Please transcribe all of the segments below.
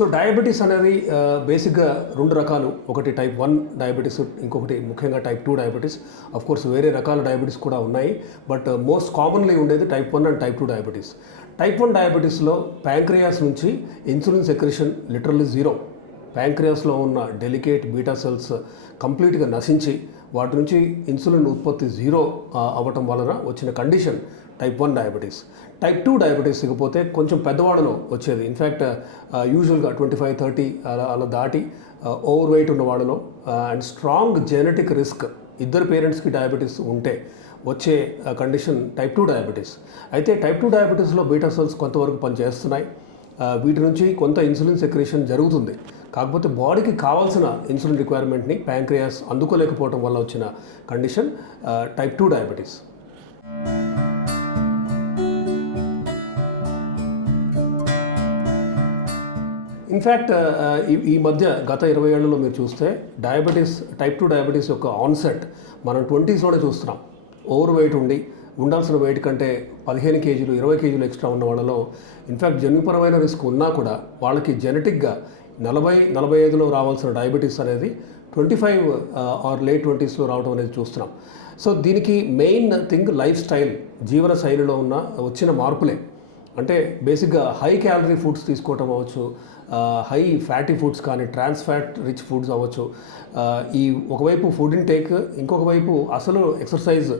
So diabetes అనేది బేసిక్గా రెండు రకాలు, ఒకటి టైప్ 1 డయాబెటీస్, ఇంకొకటి ముఖ్యంగా టైప్ 2 డయాబెటీస్. ఆఫ్ కోర్స్ వేరే రకాల డయాబెటీస్ కూడా ఉన్నాయి, బట్ మోస్ట్ కామన్లీ ఉండేది type 1 and type 2 diabetes. Type 1 డయాబెటీస్లో ప్యాంక్రియాస్ నుంచి ఇన్సులిన్ సెక్రెషన్ లిటరల్లీ జీరో. ప్యాంక్రియాస్లో ఉన్న డెలికేట్ బీటా సెల్స్ కంప్లీట్గా నశించి వాటి నుంచి ఇన్సులిన్ ఉత్పత్తి జీరో అవ్వటం వలన వచ్చిన condition type 1 diabetes. Type 2 diabetes ఇకపోతే కొంచెం పెద్దవాళ్ళలో వచ్చేది. ఇన్ఫ్యాక్ట్ యూజువల్గా 25-30 అలా దాటి ఓవర్ వెయిట్ ఉన్న వాళ్ళలో అండ్ స్ట్రాంగ్ జెనెటిక్ రిస్క్ ఇద్దరు పేరెంట్స్కి డయాబెటీస్ ఉంటే వచ్చే కండిషన్ టైప్ 2 డయాబెటీస్. అయితే టైప్ 2 డయాబెటీస్లో బీటా సెల్స్ కొంతవరకు పనిచేస్తున్నాయి, వీటి నుంచి కొంత ఇన్సులిన్ సెక్రేషన్ జరుగుతుంది. కాకపోతే బాడీకి కావాల్సిన ఇన్సులిన్ రిక్వైర్మెంట్ని ప్యాంక్రియాస్ అందుకోలేకపోవడం వల్ల వచ్చిన కండిషన్ టైప్ 2 డయాబెటీస్. ఇన్ఫ్యాక్ట్ ఈ మధ్య గత 20 ఏళ్లలో మీరు చూస్తే డయాబెటీస్, టైప్ 2 డయాబెటీస్ యొక్క ఆన్సెట్ మనం 20sలోనే చూస్తున్నాం. ఓవర్ వెయిట్ ఉండాల్సిన వెయిట్ కంటే 15 కేజీలు 20 కేజీలు ఎక్స్ట్రా ఉన్న వాళ్ళలో ఇన్ఫ్యాక్ట్ జన్యుపరమైన రిస్క్ ఉన్నా కూడా వాళ్ళకి జెనెటిక్గా 40-45లో రావాల్సిన డయాబెటీస్ అనేది 25 ఆర్ లేట్ 20sలో రావడం అనేది చూస్తున్నాం. సో దీనికి మెయిన్ థింగ్ లైఫ్ స్టైల్, జీవన శైలిలో వచ్చిన మార్పులే. అంటే బేసిక్గా హై క్యాలరీ ఫుడ్స్ తీసుకోవటం అవ్వచ్చు, హై ఫ్యాటీ ఫుడ్స్ కానీ ట్రాన్స్ ఫ్యాట్ రిచ్ ఫుడ్స్ అవ్వచ్చు. ఈ ఒకవైపు ఫుడ్ ఇంటేక్, ఇంకొక వైపు అసలు ఎక్సర్సైజ్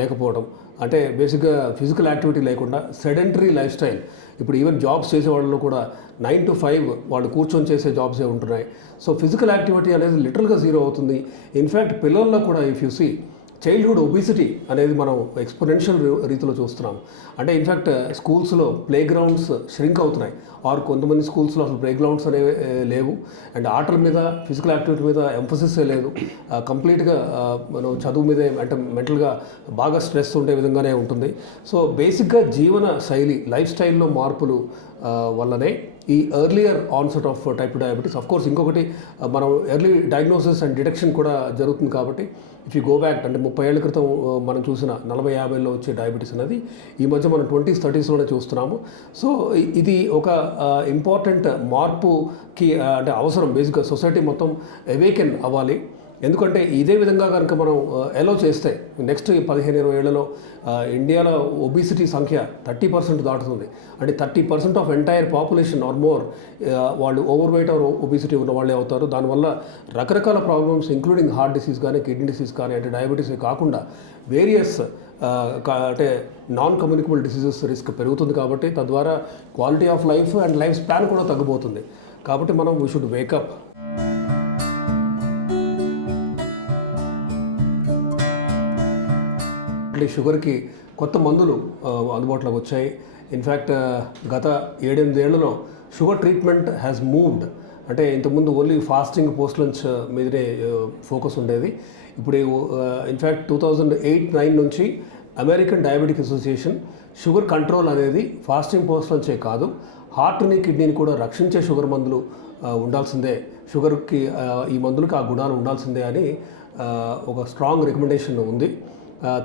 లేకపోవడం, అంటే బేసిక్గా ఫిజికల్ యాక్టివిటీ లేకుండా సెడెంటరీ లైఫ్ స్టైల్. ఇప్పుడు ఈవెన్ జాబ్స్ చేసే వాళ్ళలో కూడా 9 to 5 వాళ్ళు కూర్చొని చేసే జాబ్సే ఉంటున్నాయి. సో ఫిజికల్ యాక్టివిటీ అనేది లిటరల్గా జీరో అవుతుంది. ఇన్ఫ్యాక్ట్ పిల్లల్లో కూడా if you see childhood obesity అనేది మనం ఎక్స్పోనెన్షియల్ రీతిలో చూస్తున్నాం. అంటే ఇన్ఫ్యాక్ట్ స్కూల్స్లో ప్లే గ్రౌండ్స్ ష్రింక్ అవుతున్నాయి, ఆర్ కొంతమంది స్కూల్స్లో అసలు ప్లే గ్రౌండ్స్ అనేవి లేవు, అండ్ ఆటల మీద ఫిజికల్ యాక్టివిటీ మీద ఎంఫసిసే లేదు. కంప్లీట్గా మనం చదువు మీదే అంటే మెంటల్గా బాగా స్ట్రెస్ ఉండే విధంగానే ఉంటుంది. సో బేసిక్గా జీవన శైలి, లైఫ్ స్టైల్లో మార్పులు వల్లనే ఈ earlier onset of type 2 diabetes. Of course ఇంకొకటి మనం ఎర్లీ డయాగ్నోసిస్ అండ్ డిటెక్షన్ కూడా జరుగుతుంది. కాబట్టి ఇఫ్ యూ గో బ్యాక్ అంటే 30 ఏళ్ల క్రితం మనం చూసిన 40-50లో వచ్చే డయాబెటీస్ అనేది ఈ మధ్య మనం 20s-30sలోనే చూస్తున్నాము. సో ఇది ఒక ఇంపార్టెంట్ మార్పుకి అంటే అవసరం. బేసిక్గా సొసైటీ మొత్తం అవేకెన్ అవ్వాలి. ఎందుకంటే ఇదే విధంగా కనుక మనం అలో చేస్తే నెక్స్ట్ 15-20 ఏళ్లలో ఇండియాలో ఒబిసిటీ సంఖ్య 30% దాటుతుంది. అంటే 30% of entire population or more వాళ్ళు ఓవర్ వెయిట్ ఆర్ ఒబిసిటీ ఉన్న వాళ్ళే అవుతారు. దానివల్ల రకరకాల ప్రాబ్లమ్స్ ఇంక్లూడింగ్ హార్ట్ డిసీజ్ కానీ, కిడ్నీ డిసీజ్ కానీ, అంటే డయాబెటీసే కాకుండా వేరియస్ అంటే నాన్ కమ్యూనికబుల్ డిసీజెస్ రిస్క్ పెరుగుతుంది. కాబట్టి తద్వారా quality of life and life span కూడా తగ్గిపోతుంది. కాబట్టి మనం వీ షుడ్ వేకప్. షుగర్కి కొత్త మందులు అందుబాటులోకి వచ్చాయి. ఇన్ఫ్యాక్ట్ గత 7-8 ఏళ్లలో షుగర్ ట్రీట్మెంట్ హ్యాస్ మూవ్డ్. అంటే ఇంతకుముందు ఓన్లీ ఫాస్టింగ్, పోస్ట్ లంచ్ మీదనే ఫోకస్ ఉండేది. ఇప్పుడు ఇన్ఫ్యాక్ట్ 2008-9 నుంచి American diabetic association sugar control అనేది ఫాస్టింగ్, పోస్ట్ లంచే కాదు, హార్ట్ని, కిడ్నీని కూడా రక్షించే షుగర్ మందులు ఉండాల్సిందే, షుగర్కి ఈ మందులకు ఆ గుణాలు ఉండాల్సిందే అని ఒక స్ట్రాంగ్ రికమెండేషన్ ఉంది.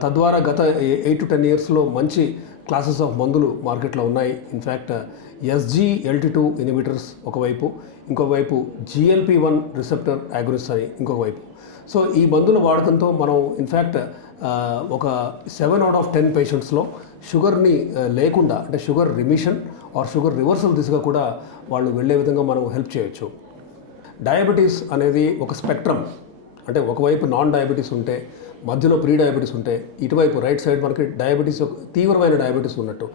తద్వారా గత 8 to 10 ఇయర్స్లో మంచి క్లాసెస్ ఆఫ్ మందులు మార్కెట్లో ఉన్నాయి. ఇన్ఫ్యాక్ట్ SGLT2 ఇన్హిబిటర్స్ ఒకవైపు, ఇంకోవైపు GLP-1 రిసెప్టర్ యాగనిస్ట్ అని ఇంకొక వైపు. సో ఈ మందుల వాడకంతో మనం ఇన్ఫ్యాక్ట్ ఒక 7 out of 10 పేషెంట్స్లో షుగర్ని లేకుండా, అంటే sugar remission or sugar reversal దిశగా కూడా వాళ్ళు వెళ్ళే విధంగా మనం హెల్ప్ చేయొచ్చు. డయాబెటీస్ అనేది ఒక స్పెక్ట్రమ్. అంటే ఒకవైపు నాన్ డయాబెటీస్ ఉంటే, మధ్యలో ప్రీ డయాబెటీస్ ఉంటే, ఇటువైపు రైట్ సైడ్ మనకి డయాబెటీస్, తీవ్రమైన డయాబెటీస్ ఉన్నట్టు.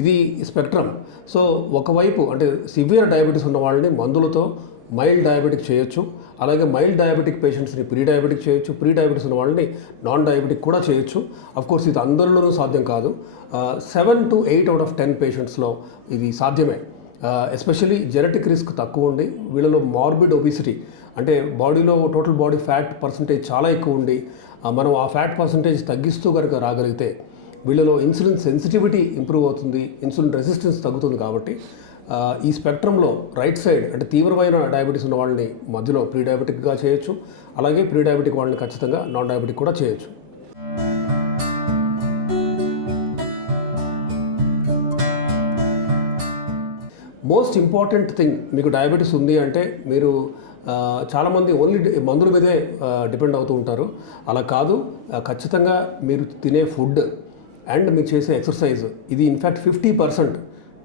ఇది స్పెక్ట్రమ్. సో ఒకవైపు అంటే సివియర్ డయాబెటీస్ ఉన్న వాళ్ళని మందులతో మైల్డ్ డయాబెటిక్ చేయొచ్చు, అలాగే మైల్డ్ డయాబెటిక్ పేషెంట్స్ని ప్రీ డయాబెటిక్ చేయొచ్చు, ప్రీ డయాబెటీస్ ఉన్న వాళ్ళని నాన్ డయాబెటిక్ కూడా చేయొచ్చు. అఫ్కోర్స్ ఇది అందరిలోనూ సాధ్యం కాదు. 7 to 8 out of 10 పేషెంట్స్లో ఇది సాధ్యమే. ఎస్పెషల్లీ జెనెటిక్ రిస్క్ తక్కువ ఉండి, వీళ్ళలో మార్బిడ్ ఒబిసిటీ అంటే బాడీలో టోటల్ బాడీ ఫ్యాట్ పర్సంటేజ్ చాలా ఎక్కువ ఉండి, మనం ఆ ఫ్యాట్ పర్సంటేజ్ తగ్గిస్తూ కనుక రాగలిగితే వీళ్ళలో ఇన్సులిన్ సెన్సిటివిటీ ఇంప్రూవ్ అవుతుంది, ఇన్సులిన్ రెసిస్టెన్స్ తగ్గుతుంది. కాబట్టి ఈ స్పెక్ట్రంలో రైట్ సైడ్ అంటే తీవ్రమైన డయాబెటీస్ ఉన్న వాళ్ళని మధ్యలో ప్రీ డయాబెటిక్గా చేయొచ్చు, అలాగే ప్రీ డయాబెటిక్ వాళ్ళని ఖచ్చితంగా నాన్ డయాబెటిక్ కూడా చేయొచ్చు. మోస్ట్ ఇంపార్టెంట్ థింగ్ మీకు డయాబెటీస్ ఉంది అంటే మీరు చాలామంది ఓన్లీ మందుల మీదే డిపెండ్ అవుతూ ఉంటారు. అలా కాదు, ఖచ్చితంగా మీరు తినే ఫుడ్ అండ్ మీరు చేసే ఎక్సర్సైజ్, ఇది ఇన్ఫ్యాక్ట్ 50%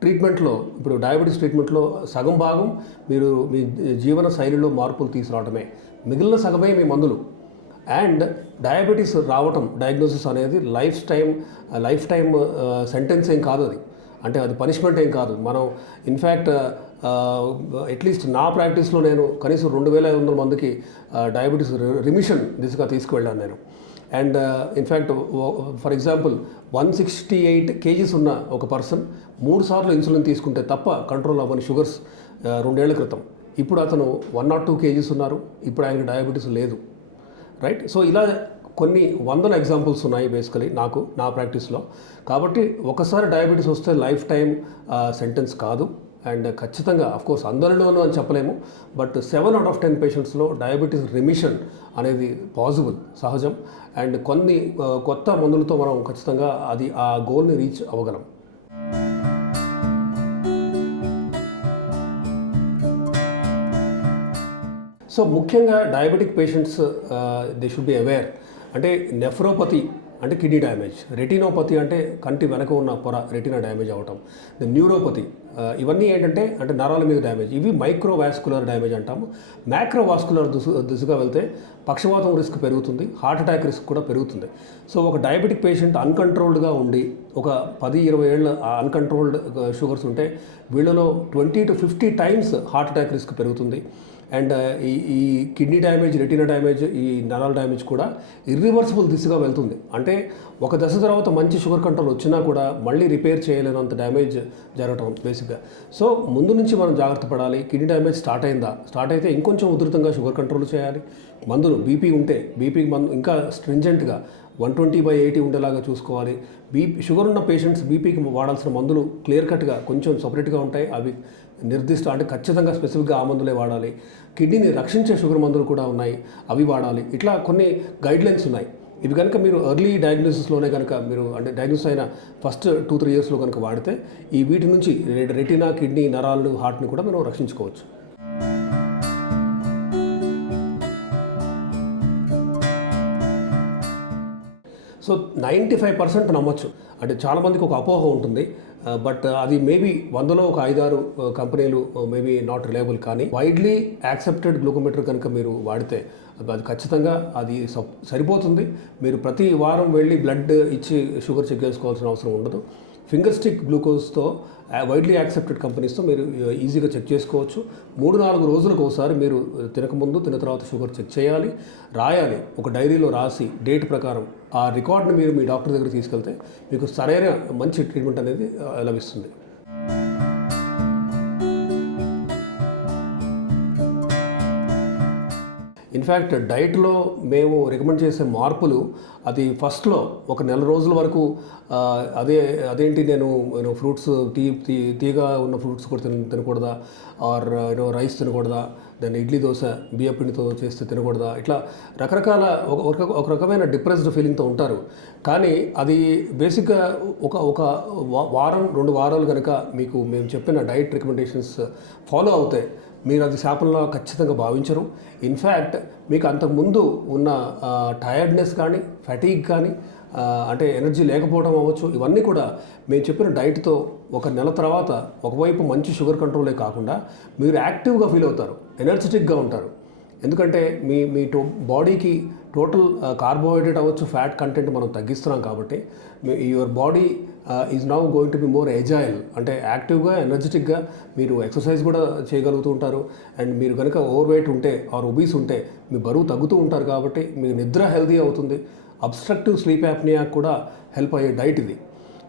ట్రీట్మెంట్లో, ఇప్పుడు డయాబెటీస్ ట్రీట్మెంట్లో సగం భాగం మీరు మీ జీవన శైలిలో మార్పులు తీసుకురావడమే, మిగిలిన సగమే మీ మందులు. అండ్ డయాబెటీస్ రావటం డయాగ్నోసిస్ అనేది లైఫ్ టైం సెంటెన్స్ ఏం కాదు అది, అంటే అది పనిష్మెంట్ ఏం కాదు. మనం ఇన్ఫ్యాక్ట్ అట్లీస్ట్ నా ప్రాక్టీస్లో నేను కనీసం 2500 మందికి డయాబెటీస్ రిమిషన్ దిశగా తీసుకువెళ్ళాను నేను. And in fact for example 168 kgs ఉన్న ఒక పర్సన్ 3 సార్లు ఇన్సులిన్ తీసుకుంటే తప్ప కంట్రోల్ అవ్వని షుగర్స్ 2 ఏళ్ల క్రితం, ఇప్పుడు అతను 102 kgs ఉన్నారు, ఇప్పుడు ఆయనకి డయాబెటీస్ లేదు, రైట్? సో ఇలా కొన్ని వందల ఎగ్జాంపుల్స్ ఉన్నాయి బేసికలీ నా ప్రాక్టీస్లో. కాబట్టి ఒకసారి డయాబెటీస్ వస్తే లైఫ్ టైం సెంటెన్స్ కాదు. అండ్ ఖచ్చితంగా అఫ్కోర్స్ అందరిలోనూ అని చెప్పలేము, బట్ 7 out of 10 పేషెంట్స్లో డయాబెటీస్ రిమిషన్ అనేది పాసిబుల్, సహజం. అండ్ కొన్ని కొత్త మందులతో మనం ఖచ్చితంగా ఆ గోల్ని రీచ్ అవ్వగలం. సో ముఖ్యంగా diabetic patients they should be aware. అంటే నెఫ్రోపతి అంటే కిడ్నీ డ్యామేజ్, రెటినోపతి అంటే కంటి వెనక ఉన్న పొర రెటినా డ్యామేజ్ అవ్వటం, న్యూరోపతి, ఇవన్నీ ఏంటంటే నరాల మీద డ్యామేజ్, ఇవి మైక్రోవాస్కులర్ డ్యామేజ్ అంటాము. మ్యాక్రోవాస్కులర్ దిశగా వెళ్తే పక్షవాతం రిస్క్ పెరుగుతుంది, హార్ట్ అటాక్ రిస్క్ కూడా పెరుగుతుంది. సో ఒక డయాబెటిక్ పేషెంట్ అన్కంట్రోల్డ్గా ఉండి ఒక 10-20 ఏళ్ళ అన్కంట్రోల్డ్ షుగర్స్ ఉంటే వీళ్ళలో 20 to 50 times heart attack risk పెరుగుతుంది. అండ్ ఈ కిడ్నీ డ్యామేజ్, రెటినా డ్యామేజ్, ఈ నరాల డ్యామేజ్ కూడా ఇర్రివర్సిబుల్ దిశగా వెళ్తుంది. అంటే ఒక దశ తర్వాత మంచి షుగర్ కంట్రోల్ వచ్చినా కూడా మళ్ళీ రిపేర్ చేయలేనంత డ్యామేజ్ జరగటం బేసిక్గా. సో ముందు నుంచి మనం జాగ్రత్త పడాలి. కిడ్నీ డ్యామేజ్ స్టార్ట్ అయితే ఇంకొంచెం ఉధృతంగా షుగర్ కంట్రోల్ చేయాలి. మందులు బీపీ ఉంటే బీపీకి మందు ఇంకా స్ట్రింజెంట్గా 120/80 ఉండేలాగా చూసుకోవాలి. షుగర్ ఉన్న పేషెంట్స్ బీపీకి వాడాల్సిన మందులు క్లియర్ కట్గా కొంచెం సపరేట్గా ఉంటాయి. అవి నిర్దిష్ట అంటే ఖచ్చితంగా స్పెసిఫిక్గా ఆ మందులే వాడాలి. కిడ్నీని రక్షించే షుగర్ మందులు కూడా ఉన్నాయి, అవి వాడాలి. ఇట్లా కొన్ని గైడ్లైన్స్ ఉన్నాయి. ఇవి కనుక మీరు ఎర్లీ డయాగ్నోసిస్లోనే కనుక మీరు అంటే డయాగ్నోసిస్ అయిన ఫస్ట్ 2-3 yearsలో కనుక వాడితే వీటి నుంచి రెటినా, కిడ్నీ, నరాలు, హార్ట్ని కూడా మనం రక్షించుకోవచ్చు. సో 95% నమ్మొచ్చు. అంటే చాలామందికి ఒక అపోహ ఉంటుంది, బట్ అది మేబీ 100లో ఒక 5-6 కంపెనీలు మేబీ నాట్ రిలయబుల్. కానీ వైడ్లీ యాక్సెప్టెడ్ గ్లూకోమీటర్ కనుక మీరు వాడితే అది ఖచ్చితంగా అది సరిపోతుంది. మీరు ప్రతి వారం వెళ్ళి బ్లడ్ ఇచ్చి షుగర్ చెక్ చేసుకోవాల్సిన అవసరం ఉండదు. ఫింగర్ స్టిక్ గ్లూకోజ్తో వైడ్లీ యాక్సెప్టెడ్ కంపెనీస్తో మీరు ఈజీగా చెక్ చేసుకోవచ్చు. 3-4 రోజులకు ఒకసారి మీరు తినకముందు తిన్న తర్వాత షుగర్ చెక్ చేయాలి, రాయాలి. ఒక డైరీలో రాసి డేట్ ప్రకారం ఆ రికార్డ్ని మీరు మీ డాక్టర్ దగ్గర తీసుకెళ్తే మీకు సరైన మంచి ట్రీట్మెంట్ అనేది లభిస్తుంది. ఇన్ఫ్యాక్ట్ డైట్లో మేము రికమెండ్ చేసే మార్పులు అది ఫస్ట్లో ఒక నెల రోజుల వరకు అదేంటి నేను ఫ్రూట్స్ తీగా ఉన్న ఫ్రూట్స్ కూడా తినకూడదా, ఆర్ రైస్ తినకూడదా, దాన్ని ఇడ్లీ దోశ బియ్యపిండితో చేస్తే తినకూడదా, ఇట్లా రకరకాల ఒక రకమైన డిప్రెస్డ్ ఫీలింగ్తో ఉంటారు. కానీ అది బేసిక్గా ఒక వారం 2 వారాలు కనుక మీకు మేము చెప్పిన డైట్ రికమెండేషన్స్ ఫాలో అవుతాయి, మీరు అది శాపంలో ఖచ్చితంగా భావించరు. ఇన్ఫ్యాక్ట్ మీకు అంతకుముందు ఉన్న టయర్డ్నెస్ కానీ, ఫటీగ్ కానీ, అంటే ఎనర్జీ లేకపోవడం అవ్వచ్చు, ఇవన్నీ కూడా మేము చెప్పిన డైట్తో ఒక నెల తర్వాత ఒకవైపు మంచి షుగర్ కంట్రోలే కాకుండా మీరు యాక్టివ్గా ఫీల్ అవుతారు, ఎనర్జెటిక్గా ఉంటారు. ఎందుకంటే మీ బాడీకి టోటల్ కార్బోహైడ్రేట్ అవ్వచ్చు, ఫ్యాట్ కంటెంట్ మనం తగ్గిస్తున్నాం కాబట్టి your body is now going to be more agile. అంటే యాక్టివ్గా, ఎనర్జెటిక్గా మీరు ఎక్సర్సైజ్ కూడా చేయగలుగుతూ ఉంటారు. అండ్ మీరు కనుక ఓవర్ వెయిట్ ఉంటే ఆర్ ఒబీస్ ఉంటే మీ బరువు తగ్గుతూ ఉంటారు కాబట్టి మీ నిద్ర హెల్తీ అవుతుంది. అబ్స్ట్రక్టివ్ స్లీప్ యాప్నియా కూడా హెల్ప్ అయ్యే డైట్ ఇది.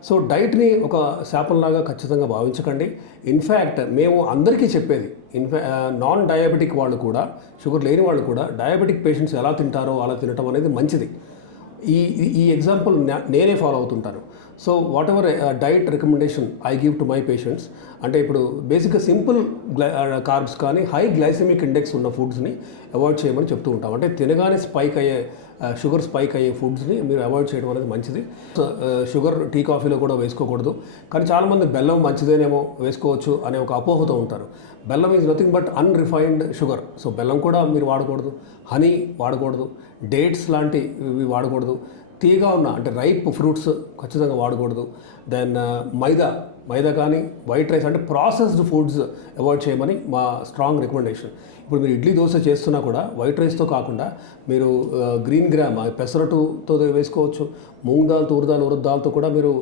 సో డైట్ని ఒక శాపంలాగా ఖచ్చితంగా భావించకండి. ఇన్ఫ్యాక్ట్ మేము అందరికీ చెప్పేది, నాన్ డయాబెటిక్ వాళ్ళు కూడా, షుగర్ లేని వాళ్ళు కూడా డయాబెటిక్ పేషెంట్స్ ఎలా తింటారో అలా తినటం అనేది మంచిది. ఈ ఎగ్జాంపుల్ నేనే ఫాలో అవుతుంటాను. So whatever diet recommendation I give to my patients, అంటే ఇప్పుడు బేసిక్గా సింపుల్ కార్బ్స్ కానీ హై గ్లైసెమిక్ ఇండెక్స్ ఉన్న ఫుడ్స్ని అవాయిడ్ చేయమని చెప్తూ ఉంటాం. అంటే తినగానే స్పైక్ అయ్యే షుగర్ స్పైక్ అయ్యే ఫుడ్స్ని మీరు అవాయిడ్ చేయడం అనేది మంచిది. షుగర్ టీ కాఫీలో కూడా వేసుకోకూడదు. కానీ చాలామంది బెల్లం మంచిదేనేమో వేసుకోవచ్చు అనే ఒక అపోహతో ఉంటారు. బెల్లం is nothing but unrefined sugar. So బెల్లం కూడా మీరు వాడకూడదు, హనీ వాడకూడదు, డేట్స్ లాంటివి వాడకూడదు, తీగా ఉన్న అంటే రైప్ ఫ్రూట్స్ ఖచ్చితంగా వాడకూడదు. దెన్ మైదా కానీ వైట్ రైస్ అంటే ప్రాసెస్డ్ ఫుడ్స్ అవాయిడ్ చేయమని మా స్ట్రాంగ్ రికమెండేషన్. ఇప్పుడు మీరు ఇడ్లీ దోశ చేస్తున్నా కూడా వైట్ రైస్తో కాకుండా మీరు గ్రీన్ గ్రామ్ పెసరటుతో వేసుకోవచ్చు, మూంగ్ దాల్, తూర్ దాల్, ఉరద్ దాల్తో కూడా మీరు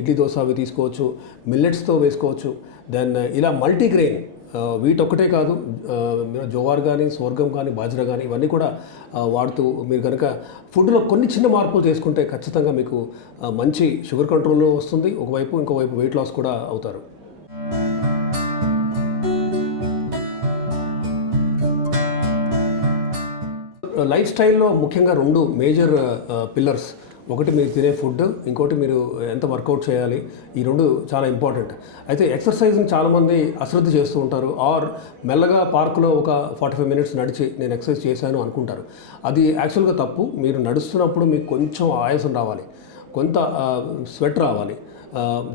ఇడ్లీ దోశ అవి తీసుకోవచ్చు, మిల్లెట్స్తో వేసుకోవచ్చు. దెన్ ఇలా మల్టీగ్రెయిన్ వీటి ఒక్కటే కాదు, జోవార్ కానీ, స్వర్గం కానీ, బాజ్రా కానీ ఇవన్నీ కూడా వాడుతూ మీరు కనుక ఫుడ్లో కొన్ని చిన్న మార్పులు చేసుకుంటే ఖచ్చితంగా మీకు మంచి షుగర్ కంట్రోల్లో వస్తుంది. ఇంకోవైపు వెయిట్ లాస్ కూడా అవుతారు. లైఫ్ స్టైల్లో ముఖ్యంగా 2 మేజర్ పిల్లర్స్. ఒకటి మీరు తినే ఫుడ్, ఇంకోటి మీరు ఎంత వర్కౌట్ చేయాలి. ఈ 2 చాలా ఇంపార్టెంట్. అయితే ఎక్సర్సైజ్ని చాలామంది అశ్రద్ధ చేస్తూ ఉంటారు, ఆర్ మెల్లగా పార్కులో ఒక 45 మినిట్స్ నడిచి నేను ఎక్సర్సైజ్ చేశాను అనుకుంటారు. అది యాక్చువల్గా తప్పు. మీరు నడుస్తున్నప్పుడు మీకు కొంచెం ఆయాసం రావాలి, కొంత స్వెట్ రావాలి.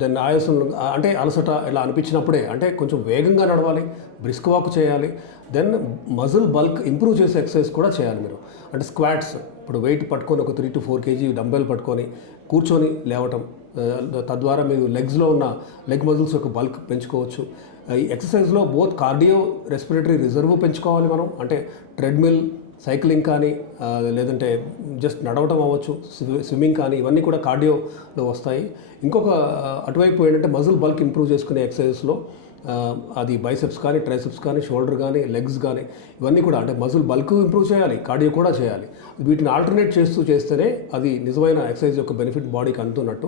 దెన్ ఆయాసం అంటే అలసట ఇలా అనిపించినప్పుడే, అంటే కొంచెం వేగంగా నడవాలి, బ్రిస్క్ వాక్ చేయాలి. దెన్ మజిల్ బల్క్ ఇంప్రూవ్ చేసే ఎక్సర్సైజ్ కూడా చేయాలి మీరు. అంటే స్క్వాట్స్, ఇప్పుడు వెయిట్ పట్టుకొని ఒక 3 to 4 kg డంబెల్ పట్టుకొని కూర్చొని లేవటం, తద్వారా మీరు లెగ్స్లో ఉన్న లెగ్ మజిల్స్ యొక్క బల్క్ పెంచుకోవచ్చు. ఈ ఎక్సర్సైజ్లో బోత్ కార్డియో, రెస్పిరేటరీ రిజర్వ్ పెంచుకోవాలి మనం. అంటే ట్రెడ్మిల్, సైక్లింగ్ కానీ, లేదంటే జస్ట్ నడవటం అవ్వచ్చు, స్విమ్మింగ్ కానీ, ఇవన్నీ కూడా కార్డియోలో వస్తాయి. ఇంకొక అటువైపు ఏంటంటే మజిల్ బల్క్ ఇంప్రూవ్ చేసుకునే ఎక్సర్సైజ్లో అది బైసెప్స్ కానీ, ట్రైసెప్స్ కానీ, షోల్డర్ కానీ, లెగ్స్ కానీ, ఇవన్నీ కూడా అంటే మజిల్ బల్క్ ఇంప్రూవ్ చేయాలి, కార్డియో కూడా చేయాలి. వీటిని ఆల్టర్నేట్ చేస్తేనే అది నిజమైన ఎక్సర్సైజ్ యొక్క బెనిఫిట్ బాడీకి అందుతున్నట్టు.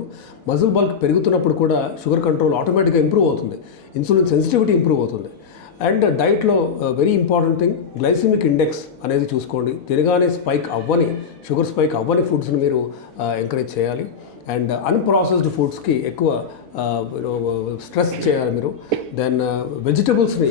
మజిల్ బల్క్ పెరుగుతున్నప్పుడు కూడా షుగర్ కంట్రోల్ ఆటోమేటిక్గా ఇంప్రూవ్ అవుతుంది, ఇన్సులిన్ సెన్సిటివిటీ ఇంప్రూవ్ అవుతుంది. అండ్ డైట్లో very important thing glycemic index అనేది చూసుకోండి. తినగానే షుగర్ స్పైక్ అవ్వని ఫుడ్స్ని మీరు ఎంకరేజ్ చేయాలి. అండ్ అన్ప్రాసెస్డ్ ఫుడ్స్కి ఎక్కువ స్ట్రెస్ చేయాలి మీరు. దెన్ వెజిటబుల్స్ని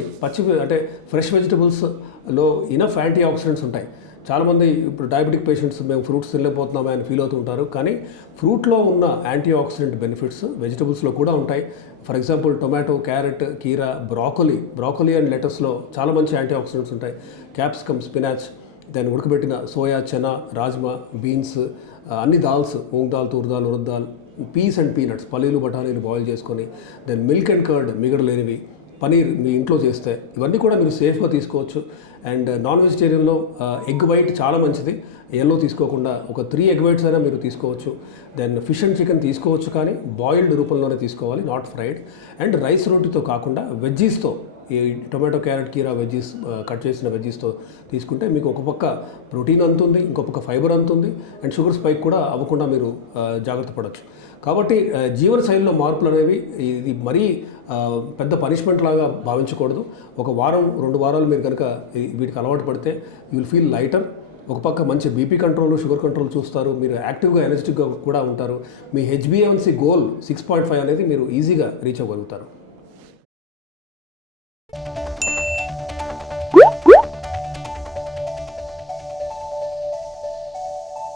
అంటే ఫ్రెష్ వెజిటబుల్స్లో ఇనఫ్ యాంటీ ఆక్సిడెంట్స్ ఉంటాయి. చాలామంది ఇప్పుడు డయాబెటిక్ పేషెంట్స్ మేము ఫ్రూట్స్ తినలేకపోతున్నామే అని ఫీల్ అవుతూ ఉంటారు. కానీ ఫ్రూట్లో ఉన్న యాంటీ ఆక్సిడెంట్ బెనిఫిట్స్ వెజిటబుల్స్లో కూడా ఉంటాయి. ఫర్ ఎగ్జాంపుల్ టొమాటో, క్యారెట్, కీరా, బ్రాకోలీ అండ్ లెటస్లో చాలా మంచి యాంటీ ఆక్సిడెంట్స్ ఉంటాయి. క్యాప్సికమ్, స్పినాచ్, దాన్ని ఉడకబెట్టిన సోయా, చనా, రాజ్మా, బీన్స్, అన్ని dals, moong dal, toor dal, urad dal, peas and peanuts, పల్లీలు, బఠానీలు బాయిల్ చేసుకొని, దెన్ మిల్క్ అండ్ కర్డ్ మిగడలేనివి, పనీర్ మీ ఇంట్లో చేస్తే ఇవన్నీ కూడా మీరు సేఫ్గా తీసుకోవచ్చు. అండ్ నాన్ వెజిటేరియన్లో ఎగ్ వైట్ చాలా మంచిది, ఎల్లో తీసుకోకుండా ఒక 3 ఎగ్ వైట్స్ అయినా మీరు తీసుకోవచ్చు. దెన్ ఫిష్ అండ్ చికెన్ తీసుకోవచ్చు, కానీ బాయిల్డ్ రూపంలోనే తీసుకోవాలి, నాట్ ఫ్రైడ్. అండ్ రైస్ రోటీతో కాకుండా వెజ్జీస్తో, ఈ టొమాటో, క్యారెట్, కీరా వెజ్జీస్, కట్ చేసిన వెజ్జీస్తో తీసుకుంటే మీకు ఒక పక్క ప్రోటీన్ అందుతుంది, ఇంకో పక్క ఫైబర్ అందుతుంది, అండ్ షుగర్ స్పైక్ కూడా అవ్వకుండా మీరు జాగ్రత్త పడవచ్చు. కాబట్టి జీవనశైలిలో మార్పులు అనేవి ఇది మరీ పెద్ద పనిష్మెంట్ లాగా భావించకూడదు. ఒక వారం 2 వారాలు మీరు కనుక వీటికి అలవాటు పడితే యూ విల్ ఫీల్ లైటర్. ఒక పక్క మంచి బీపీ కంట్రోల్, షుగర్ కంట్రోల్ చూస్తారు, మీరు యాక్టివ్గా, ఎనర్జెటిక్గా కూడా ఉంటారు. మీ HbA1c గోల్ 6.5 అనేది మీరు ఈజీగా రీచ్ అవ్వగలుగుతారు.